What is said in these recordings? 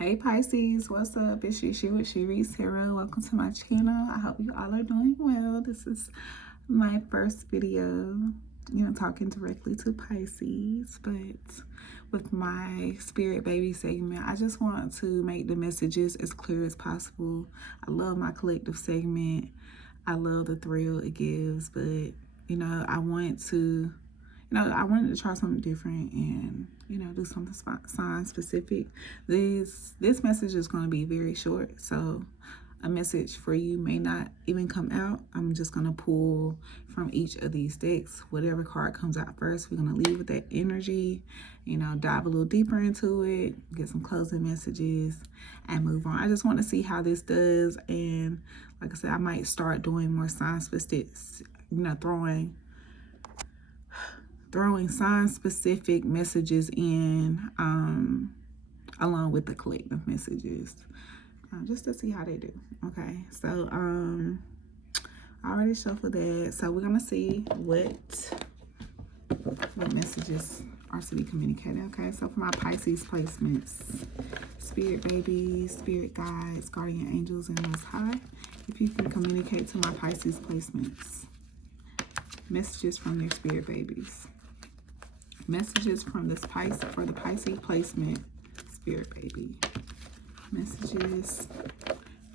Hey Pisces, what's up? It's She with She Reads Tarot. Welcome to my channel. I hope you all are doing well. This is my first video, talking directly to Pisces, but with my spirit baby segment, I just want to make the messages as clear as possible. I love my collective segment. I love the thrill it gives, but I wanted to try something different and, do something sign specific. This message is going to be very short, so a message for you may not even come out. I'm just going to pull from each of these decks. Whatever card comes out first, we're going to leave with that energy, dive a little deeper into it, get some closing messages, and move on. I just want to see how this does, and like I said, I might start doing more sign specifics, throwing sign-specific messages in along with the collective messages, just to see how they do. Okay, so I already shuffled that, so we're gonna see what messages are to be communicated. Okay, so for my Pisces placements, spirit babies, spirit guides, guardian angels, and Most High, if you can communicate to my Pisces placements, messages from your spirit babies. Messages from this for the Pisces placement, spirit baby. Messages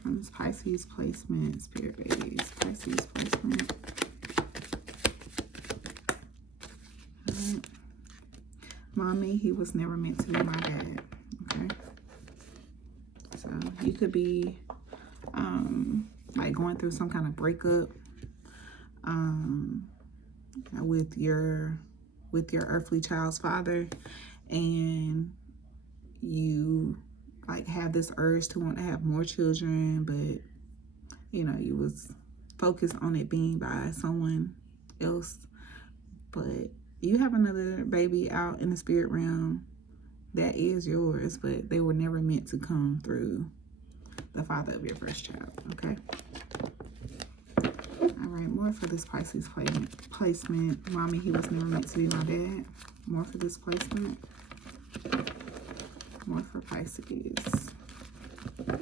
from this Pisces placement, spirit babies. Pisces placement. All right. Mommy, he was never meant to be my dad. Okay. So you could be like going through some kind of breakup with your earthly child's father, and you like have this urge to want to have more children, but you was focused on it being by someone else, but you have another baby out in the spirit realm that is yours, but they were never meant to come through the father of your first child. Okay. All right, more for this Pisces placement. Mommy, he was never meant to be my dad. More for this placement. More for Pisces. All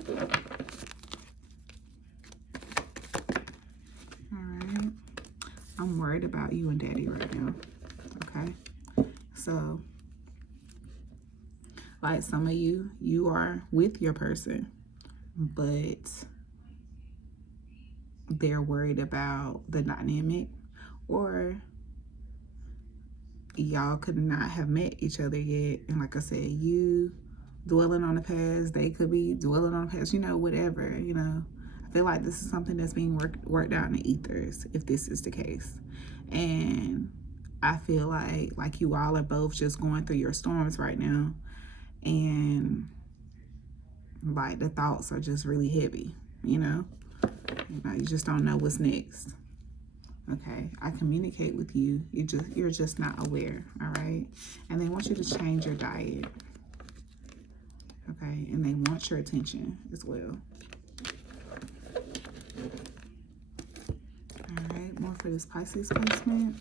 right. I'm worried about you and Daddy right now. Okay. So, like some of you are with your person, but they're worried about the dynamic, or y'all could not have met each other yet. And like I said, you dwelling on the past, they could be dwelling on the past, whatever, I feel like this is something that's being worked out in the ethers, if this is the case. And I feel like you all are both just going through your storms right now, and like the thoughts are just really heavy, you just don't know what's next. Okay, I communicate with you. You're just not aware. All right, and they want you to change your diet. Okay, and they want your attention as well. All right, more for this Pisces placement.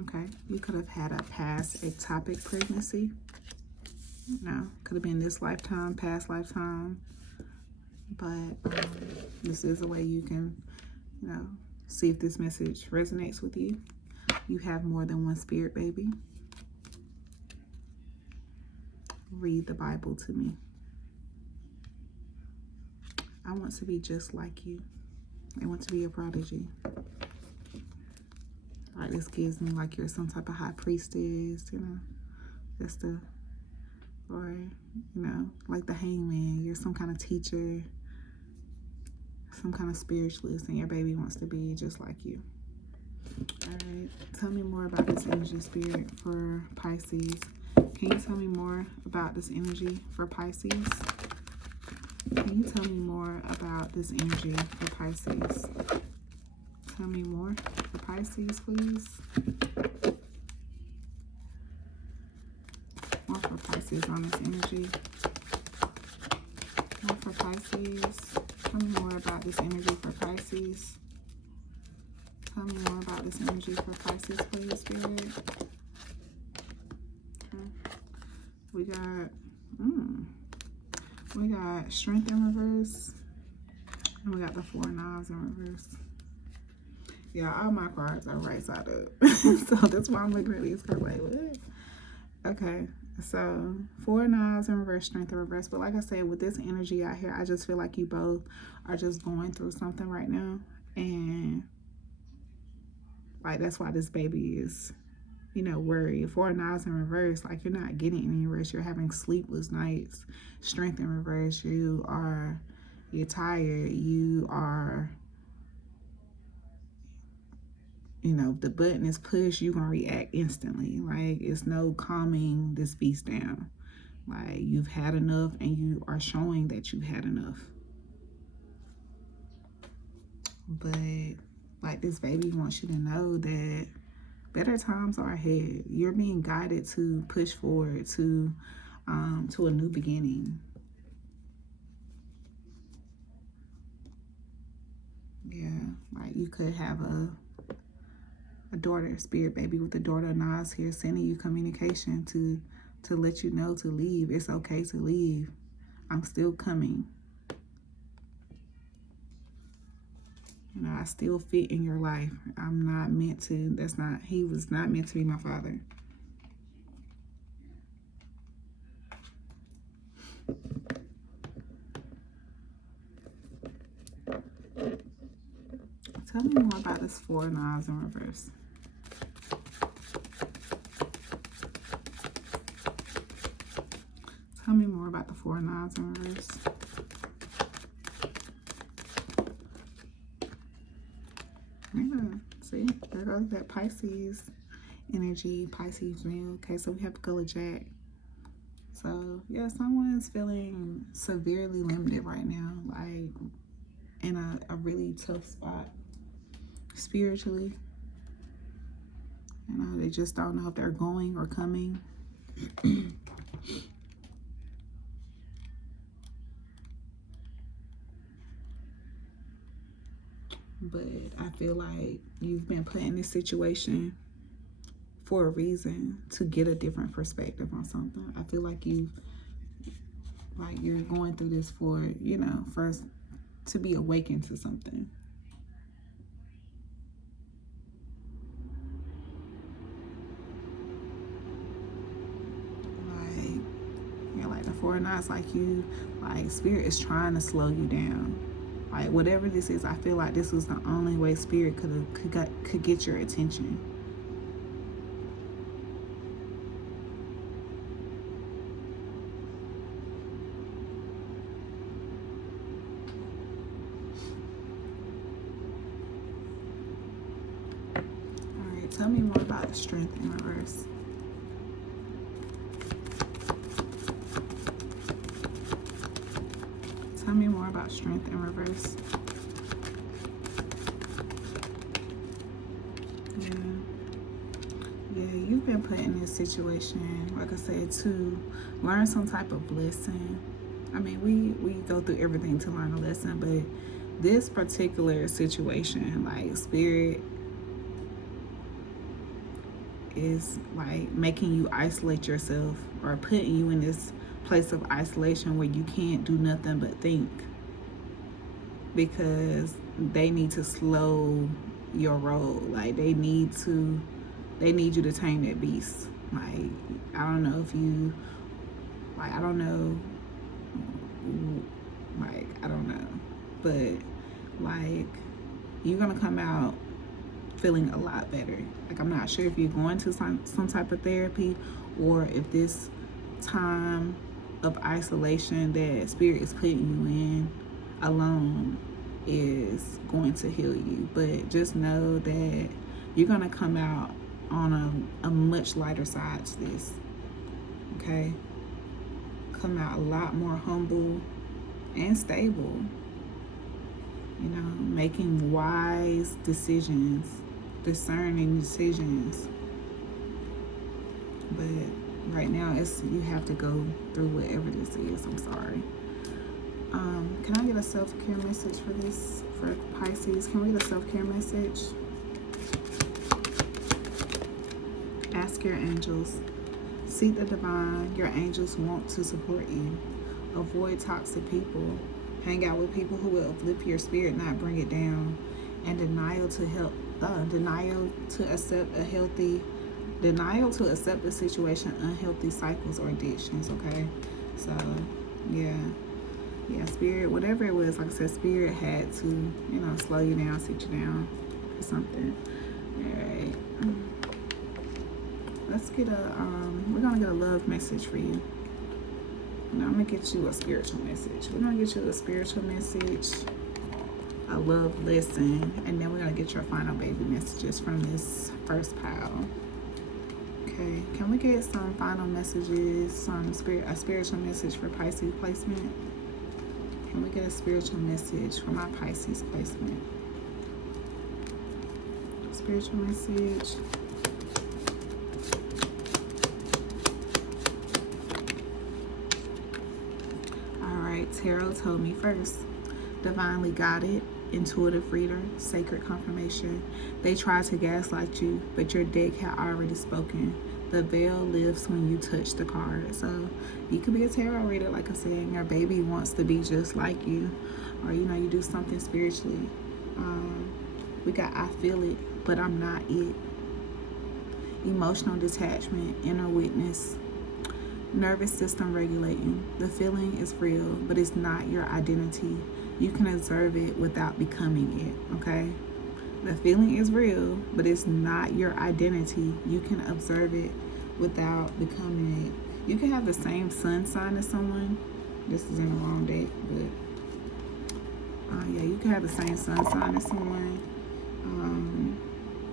Okay, you could have had a past ectopic pregnancy. No, could have been this lifetime, past lifetime. But this is a way you can, see if this message resonates with you. You have more than one spirit baby. Read the Bible to me. I want to be just like you. I want to be a prodigy. Like, this gives me like you're some type of high priestess, or like the hangman, you're some kind of teacher, some kind of spiritualist, and your baby wants to be just like you. All right, tell me more about this energy, spirit, for Pisces. Can you tell me more about this energy for Pisces? Can you tell me more about this energy for Pisces? Tell me more for Pisces, please. More for Pisces on this energy. More for Pisces. Tell me more about this energy for Pisces. Tell me more about this energy for Pisces, please, Spirit. Okay. We got, we got Strength in reverse. And we got the 4 of Knives in reverse. Yeah, all my cards are right side up. So that's why I'm looking at these cards like, what? Okay, so 4 of Knives in reverse, Strength in reverse. But like I said, with this energy out here, I just feel like you both are just going through something right now. And like, that's why this baby is, you know, worried. 4 of Knives in reverse, like, you're not getting any rest. You're having sleepless nights. Strength in reverse, you're tired. You are, you know, the button is pushed, you're gonna react instantly. Like, it's no calming this beast down. Like, you've had enough, and you are showing that you've had enough. But like, this baby wants you to know that better times are ahead. You're being guided to push forward to a new beginning. Yeah, like, you could have a daughter, spirit baby with the daughter of Nas here, sending you communication to let you know to leave. It's okay to leave. I'm still coming. You know, I still fit in your life. I'm not meant to, he was not meant to be my father. Tell me more about this 4 of Knives in reverse. Tell me more about the 4 of Knives in reverse. Yeah, see, there goes that Pisces energy, Pisces male. Okay, so we have the color Jack. So yeah, someone is feeling severely limited right now, like in a really tough spot spiritually. You know, they just don't know if they're going or coming. But I feel like you've been put in this situation for a reason, to get a different perspective on something. I feel like you're going through this for, you know, first to be awakened to something. Like, yeah, like the 4 of Knives, like spirit is trying to slow you down. Like, whatever this is, I feel like this was the only way spirit could get your attention. All right, tell me more about the Strength in reverse. Tell me more about Strength in reverse. Yeah, you've been put in this situation, like I said, to learn some type of lesson. I mean, we go through everything to learn a lesson, but this particular situation, like, spirit is like making you isolate yourself, or putting you in this place of isolation where you can't do nothing but think, because they need to slow your roll. Like, they need you to tame that beast. Like, I don't know if you, like, I don't know, but like, you're gonna come out feeling a lot better. Like, I'm not sure if you're going to some type of therapy, or if this time of isolation that spirit is putting you in alone is going to heal you. But just know that you're gonna come out on a much lighter side to this. Okay, come out a lot more humble and stable, you know, making wise decisions, discerning decisions. But right now, you have to go through whatever this is. I'm sorry. Can I get a self-care message for this, for Pisces? Can we get a self-care message? Ask your angels. Seek the divine. Your angels want to support you. Avoid toxic people. Hang out with people who will uplift your spirit, not bring it down. And denial to accept the situation, unhealthy cycles or addictions. Okay, so yeah, spirit, whatever it was, like I said, spirit had to, slow you down, sit you down, or something. All right. Let's get we're gonna get a love message for you. Now I'm gonna get you a spiritual message. We're gonna get you a spiritual message, a love lesson, and then we're gonna get your final baby messages from this first pile. Okay, can we get some final messages, a spiritual message for Pisces placement? Can we get a spiritual message for my Pisces placement? Spiritual message. Tarot told me first. Divinely guided, intuitive reader, sacred confirmation. They tried to gaslight you, but your deck had already spoken. The veil lifts when you touch the card. So you could be a tarot reader, like I said, and your baby wants to be just like you. Or, you do something spiritually. We got I feel it, but I'm not it. Emotional detachment, inner witness. Nervous system regulating. The feeling is real, but it's not your identity. You can observe it without becoming it, okay? The feeling is real, but it's not your identity. You can observe it without becoming it. You can have the same sun sign as someone. This is in the wrong deck, but yeah, you can have the same sun sign as someone.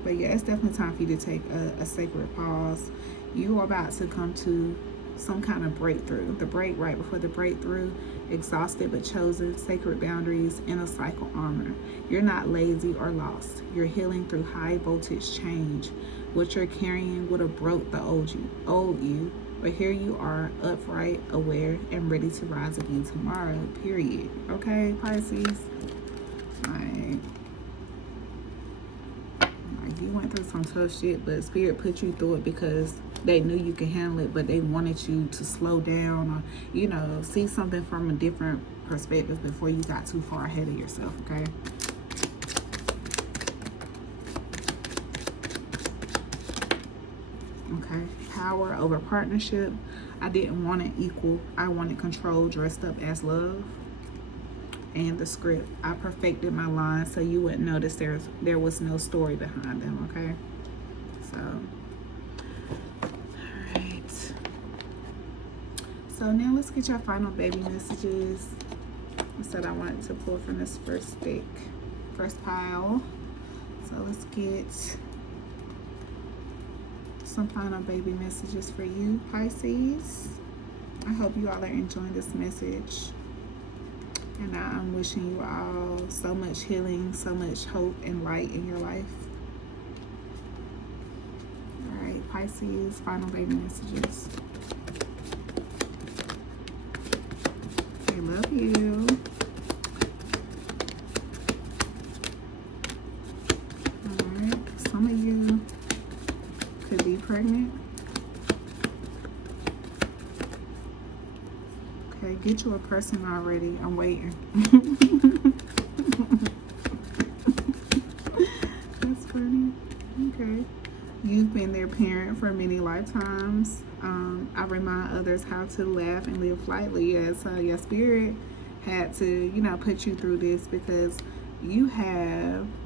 But yeah, it's definitely time for you to take a sacred pause. You are about to come to some kind of breakthrough. The break right before the breakthrough. Exhausted but chosen. Sacred boundaries. Inner cycle armor. You're not lazy or lost. You're healing through high voltage change. What you're carrying would have broke the old you. But here you are, upright, aware, and ready to rise again tomorrow. Period. Okay, Pisces? Like, you went through some tough shit, but Spirit put you through it because they knew you could handle it, but they wanted you to slow down or, see something from a different perspective before you got too far ahead of yourself, okay? Okay, power over partnership. I didn't want it equal. I wanted control dressed up as love. And the script. I perfected my lines so you wouldn't notice there was no story behind them, okay? So, alright. So now let's get your final baby messages. I said I wanted to pull from this first pile. So let's get some final baby messages for you, Pisces. I hope you all are enjoying this message. And I'm wishing you all so much healing, so much hope and light in your life. All right, Pisces, final baby messages. I love you. All right, some of you could be pregnant. Okay, get you a person already. I'm waiting. That's funny. Okay. You've been their parent for many lifetimes. I remind others how to laugh and live lightly. Yes, your spirit had to, put you through this because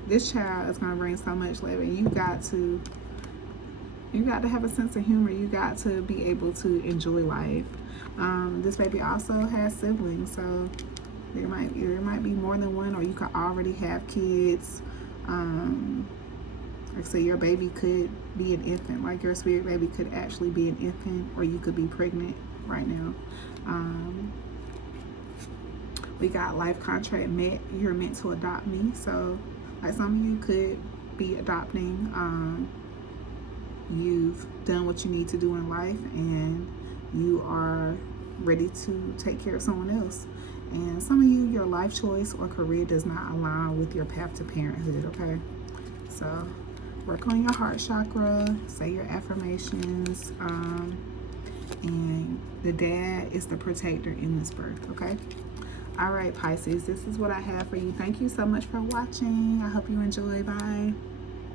this child is going to bring so much love, and you got to have a sense of humor. You got to be able to enjoy life. This baby also has siblings, so there might be more than one, or you could already have kids. Like I say, your baby could be an infant, like your spirit baby could actually be an infant, or you could be pregnant right now. We got life contract met. You're meant to adopt me, so like some of you could be adopting. You've done what you need to do in life, and you are ready to take care of someone else. And some of you, your life choice or career does not align with your path to parenthood, okay? So work on your heart chakra, say your affirmations. And the dad is the protector in this birth, okay? All right, Pisces, this is what I have for you. Thank you so much for watching. I hope you enjoy. Bye.